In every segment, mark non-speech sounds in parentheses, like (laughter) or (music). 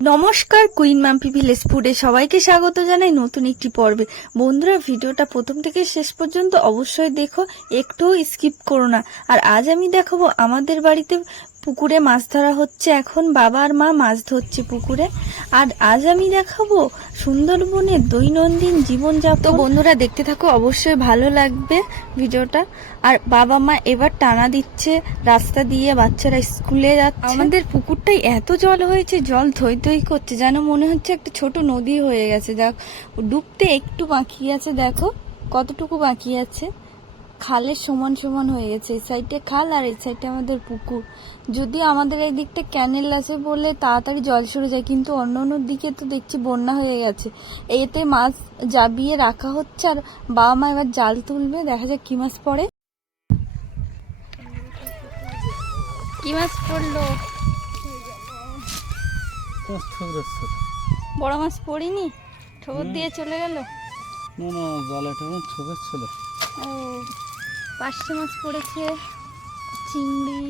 নমস্কার, queen Mampi village ফুডে সবাইকে স্বাগত জানাই নতুন একটি পর্বে। বন্ধুরা, ভিডিওটা প্রথম থেকে শেষ পর্যন্ত অবশ্যই দেখো, একটুও স্কিপ করো না। আর আজ আমি দেখাবো আমাদের বাড়িতে পুকুরে মাছ ধরা হচ্ছে এখন বাবা আর মা মাছ ধরছে পুকুরে। আর আজ আমি দেখাবো সুন্দরবনের দৈনন্দিন জীবনযাপন। তো বন্ধুরা দেখতে থাকো অবশ্যই ভালো লাগবে ভিডিওটা। আর বাবা মা এবার টানা দিচ্ছে রাস্তা দিয়ে বাচ্চারা স্কুলে যাচ্ছে। আমাদের পুকুরটাই এত জল হয়েছে জল থই থই করছে যেন মনে হচ্ছে একটা ছোট নদী হয়ে গেছে। দেখ ডুবতে একটু বাকি আছে দেখো কতটুকু বাকি আছে। খালের সমান সমান হয়ে গেছে। এই সাইডে খাল আর এই সাইডে আমাদের পুকুর। যদি আমাদের এই দিকটা ক্যানেল আছে বলে তাড়াতাড়ি জল সরে যায় কিন্তু অন্য অন্য দিকে তো দেখছি বন্যা হয়ে গেছে। এতে মাছ জাবিয়ে রাখা হচ্ছে আর বাবা মা এবার জাল তুলবে। দেখা যাক কি মাছ পড়ে। কি মাছ পড়ল? বড় মাছ পড়িনি? ঠোকর দিয়ে চলে গেল? না না জালাটা আমার ছোকের ছিল। ও। পার্শে মাছ পড়েছে চিংড়ি।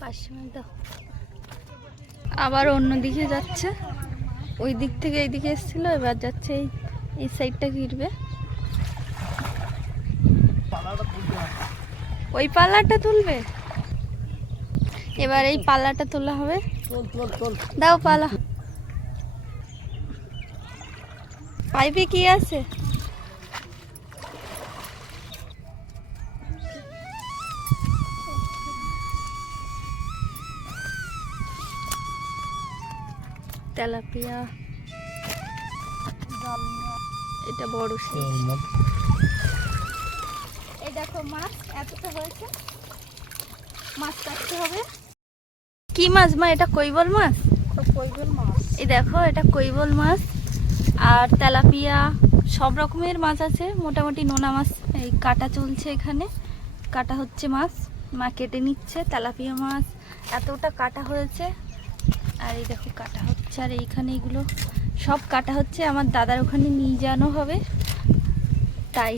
পার্শে মাছ দাও। আবার অন্য দিকে যাচ্ছে। ওই দিক থেকে এই দিকে এসেছিল এবার যাচ্ছে এই এই সাইডটা ঘিরবে। ওই পাল্লাটা তুলবে? এবার এই পাল্লাটা তোলা হবে। দাও পালা পাইপে কি আছে? তেলাপিয়া। এটা বড় এই দেখো মাছ এতটা হয়েছে। মাছ কাটতে হবে। কি মাছ মা এটা? কৈবল মাছ? কৈবেল মাছ। এই দেখো এটা কৈবল মাছ আর তেলাপিয়া সব রকমের মাছ আছে। মোটামুটি নোনা মাছ এই কাটা চলছে এখানে। কাটা হচ্ছে মাছ। মা কেটে নিচ্ছে তেলাপিয়া মাছ। এতটা কাটা হয়েছে। আর এই দেখো কাটা হচ্ছে আর এইখানে এগুলো সব কাটা হচ্ছে আমার দাদার ওখানে নিয়ে যাওয়ানো হবে। তাই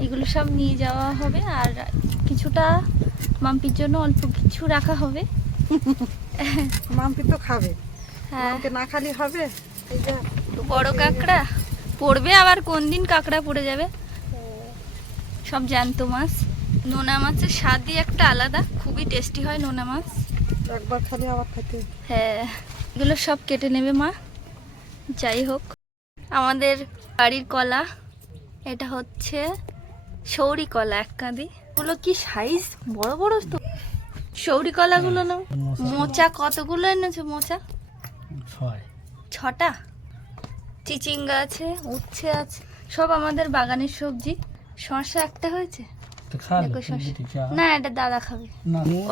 এগুলো সব নিয়ে যাওয়া হবে আর কিছুটা মাম্পির জন্য অল্প কিছু রাখা হবে। (laughs) মাম্পি তো খাবে। হ্যাঁ। না খালি হবে এই যে বড় কাঁকড়া পড়বে আবার কোন দিন কাঁকড়া পড়ে যাবে? সব জ্যান্ত মাছ। নোনা মাছের স্বাদই একটা আলাদা খুবই টেস্টি হয় নোনা মাছ। একবার খালি আবার খেতে হ্যাঁ এগুলো সব কেটে নেবে মা। যাই হোক আমাদের বাড়ির কলা এটা হচ্ছে সৌরি কলা এক কাঁদি। এগুলো কি সাইজ বড় বড় তো? সৌরি কলাগুলো না মোচা। কতগুলো এনেছো মোচা? ছটা? চিচিঙ্গা আছে উচ্ছে আছে সব আমাদের বাগানের সবজি। শসা একটা হয়েছে? না এটা দাদা খাবে।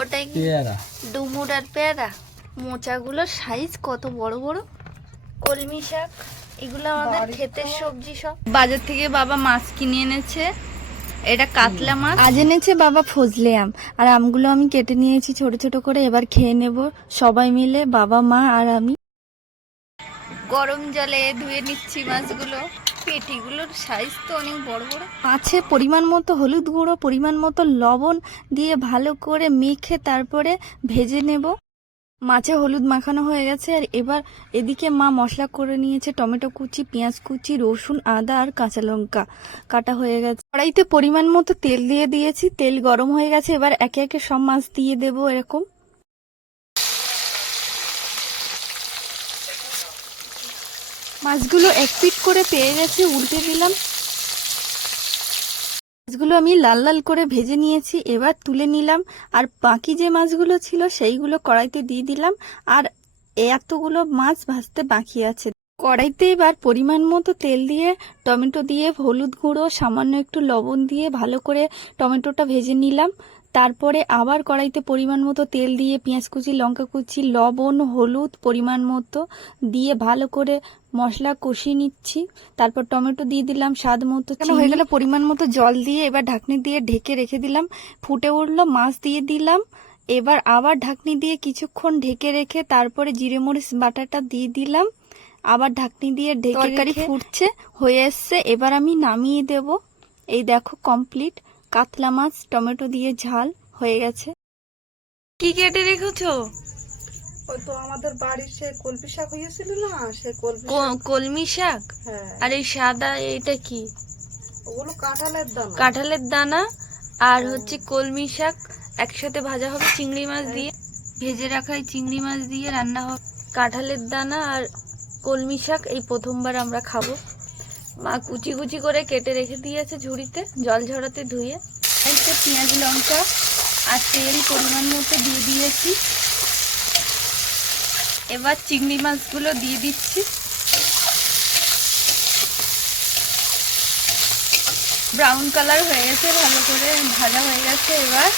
ওটাই কি? পেয়ারা। ডুমুর আর পেয়ারা? মোচাগুলোর সাইজ কত বড় বড়? কলমি শাক এগুলো আমাদের ক্ষেতের সবজি সব। বাজার থেকে বাবা মাছ কিনে এনেছে। এটা কাতলা মাছ। আজ এনেছে বাবা ফজলে আম। আর আমগুলো আমি কেটে নিয়েছি ছোট ছোট করে এবার খেয়ে নেব। সবাই মিলে বাবা মা আর আমি। গরম জলে ধুয়ে নিচ্ছি মাছগুলো। পেটিগুলোর সাইজ তো অনেক বড় বড়। মাছে পরিমাণ মতো হলুদ গুঁড়ো, পরিমাণ মতো লবণ দিয়ে ভালো করে মেখে তারপরে ভেজে নেব। মাছে হলুদ মাখানো হয়ে গেছে আর এবার এদিকে মা মশলা করে নিয়েছে টমেটো কুচি, পেঁয়াজ কুচি, রসুন, আদা আর কাঁচা লঙ্কা। কাটা হয়ে গেছে। কড়াইতে পরিমাণ মতো তেল দিয়ে দিয়েছি, তেল গরম হয়ে গেছে, এবার একে একে সব মাছ দিয়ে দেবো এরকম। মাছগুলো এক পিট করে পেয়ে গেছে, উল্টে দিলাম। মাছগুলো আমি লাল লাল করে ভেজে নিয়েছি, এবার তুলে নিলাম। আর বাকি যে মাছগুলো ছিল সেইগুলো কড়াইতে দিয়ে দিলাম। আর এতগুলো মাছ ভাজতে বাকি আছে। কড়াইতে এবার পরিমাণ মতো তেল দিয়ে, টমেটো দিয়ে হলুদ গুঁড়ো, সামান্য একটু লবণ দিয়ে ভালো করে টমেটোটা ভেজে নিলাম। তারপরে আবার কড়াইতে পরিমাণ মতো তেল দিয়ে পেঁয়াজ কুচি লঙ্কা কুচি লবণ হলুদ পরিমাণ মতো দিয়ে ভালো করে মশলা কষিয়ে নিচ্ছি। তারপর টমেটো দিয়ে দিলাম স্বাদ মতো হয়ে গেলে? পরিমাণ মতো জল দিয়ে এবার ঢাকনি দিয়ে ঢেকে রেখে দিলাম। ফুটে উঠল মাছ দিয়ে দিলাম। এবার আবার ঢাকনি দিয়ে কিছুক্ষণ ঢেকে রেখে তারপরে জিরে মরিচ বাটাটা দিয়ে দিলাম। আবার ঢাকনি দিয়ে ঢেকে তরকারি ফুটছে। হয়ে এসছে। এবার আমি নামিয়ে দেব। এই দেখো কমপ্লিট কাতলা মাছ টমেটো দিয়ে ঝাল হয়ে গেছে। কি কেটে রেখেছো? ওই তো আমাদের বাড়ির সে কলপি শাক হয়েছিল না সে কলপি কলমি শাক? হ্যাঁ। আর এই সাদা এটা কি? ওগুলো কাঁঠালের দানা। কাঁঠালের দানা আর হচ্ছে কলমি শাক। একসাথে ভাজা হবে চিংড়ি মাছ দিয়ে। ভেজে রাখা এই চিংড়ি মাছ দিয়ে রান্না হবে। কাঁঠালের দানা আর কলমি শাক এই প্রথমবার আমরা খাব। মা কুচি কুচি করে কেটে রেখে দিয়েছে ঝুড়িতে, জল ঝরাতে ধুয়ে। তো পেঁয়াজ লঙ্কা আর তেল পরিমাণ মতো দিয়ে দিয়েছি। এবার চিংড়ি মাছগুলো দিয়ে দিচ্ছি। ব্রাউন কালার হয়ে গেছে, ভালো করে ভাজা হয়ে গেছে। এবার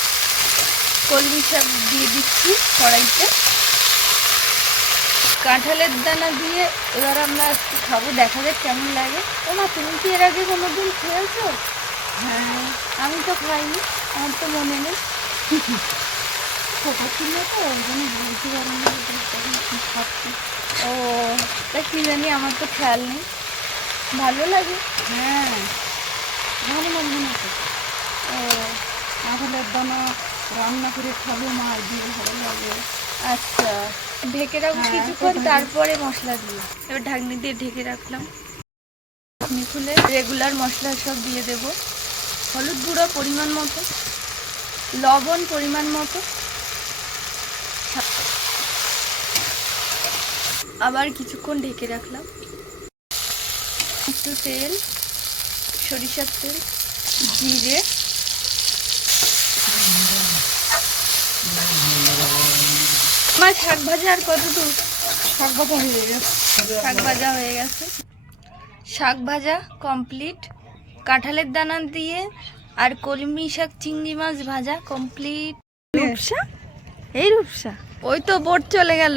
কলমি শাক দিয়ে দিচ্ছি কড়াইতে। কাঁঠালের দানা দিয়ে এবার আমরা একটু খাব দেখা যাক কেমন লাগে। ও মা তুমি কি এর আগে কোনো দিন খেয়েছো? হ্যাঁ। আমি তো খাইনি আমার তো মনে নেই। ছোট ছিল তো ওই জন্য পারি না কি খাচ্ছি। ও তা কি জানি আমার তো খেয়াল নেই। ভালো লাগে? হ্যাঁ। ভালো লাগবে না তো। ও। কাঁঠালের দানা রান্না করে খাব মাছ দিয়ে ভালো লাগবে আচ্ছা ঢেকে রাখব হ্যাঁ, কিছুক্ষণ তারপরে মশলা দিয়ে। এবার ঢাকনি দিয়ে ঢেকে রাখলাম। ঢাকনি খুলে রেগুলার মশলা সব দিয়ে দেব। হলুদ গুঁড়ো পরিমাণ মতো লবণ পরিমাণ মতো। আবার কিছুক্ষণ ঢেকে রাখলাম। একটু তেল সরিষার তেল জিরে। আমার শাক ভাজা আর কত দূর শাক ভাজা হয়ে গেছে। শাক ভাজা হয়ে গেছে। শাক ভাজা কমপ্লিট কাঁঠালের দানা দিয়ে আর কলমি শাক চিংড়ি মাছ ভাজা কমপ্লিট রূপসা? এই রূপসা? ওই তো বোট চলে গেল।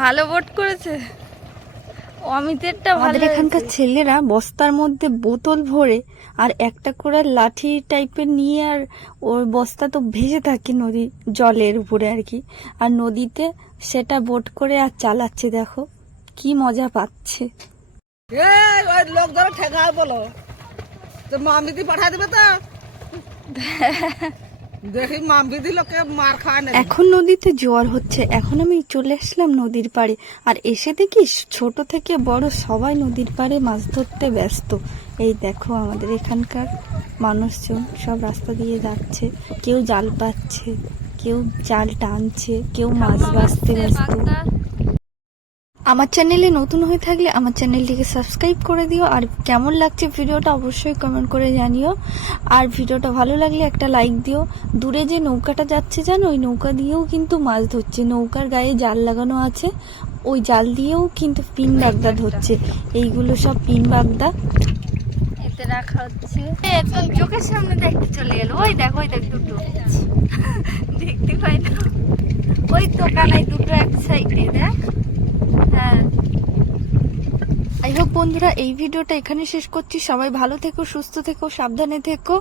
ভালো বোট করেছে। অমিতেরটা ভালো এখানকার ছেলেরা বস্তার মধ্যে বোতল ভরে আর একটা করে লাঠি টাইপের নিয়ে আর ওই বস্তা তো ভেসে থাকে নদী জলের উপরে আর কি। আর নদীতে সেটা বোট করে আর চালাচ্ছে দেখো। কি মজা পাচ্ছে। এই ওই লোক ধরো ঠেকায় বলো। তো মামিদি পাঠাই দেবে তো? (laughs) এখন নদীতে জোয়ার হচ্ছে, এখন আমি চলে আসলাম নদীর পাড়ে। আর এসে দেখি ছোট থেকে বড় সবাই নদীর পাড়ে মাছ ধরতে ব্যস্ত। এই দেখো আমাদের এখানকার মানুষজন সব রাস্তা দিয়ে যাচ্ছে। কেউ জাল পাচ্ছে, কেউ জাল টানছে, কেউ মাছ বাঁচতে ব্যস্ত। আমার চ্যানেলে নতুন হয়ে থাকলে আমার চ্যানেলটিকে সাবস্ক্রাইব করে দিও। আর কেমন লাগছে ভিডিওটা অবশ্যই কমেন্ট করে জানিও। আর ভিডিওটা ভালো লাগলে একটা লাইক দিও। দূরে যে নৌকাটা যাচ্ছে জানো, ওই নৌকা দিয়েও কিন্তু মাছ ধরছে। নৌকার গায়ে জাল লাগানো আছে। ওই জাল দিয়েও কিন্তু পিন বাগদা ধরছে। এইগুলো সব পিন বাগদা। এতে রাখা হচ্ছে। চোখের সামনে দেখতে চলে গেল। ওই দেখো, ওই দেখ, দুটো। দেখতে পাই না। ওই তো কানাই দুটো এক সাইডে দেখ হ্যাঁ যাই হোক বন্ধুরা এই ভিডিওটা এখানে শেষ করছি। সবাই ভালো থেকো সুস্থ থেকো সাবধানে থেকো।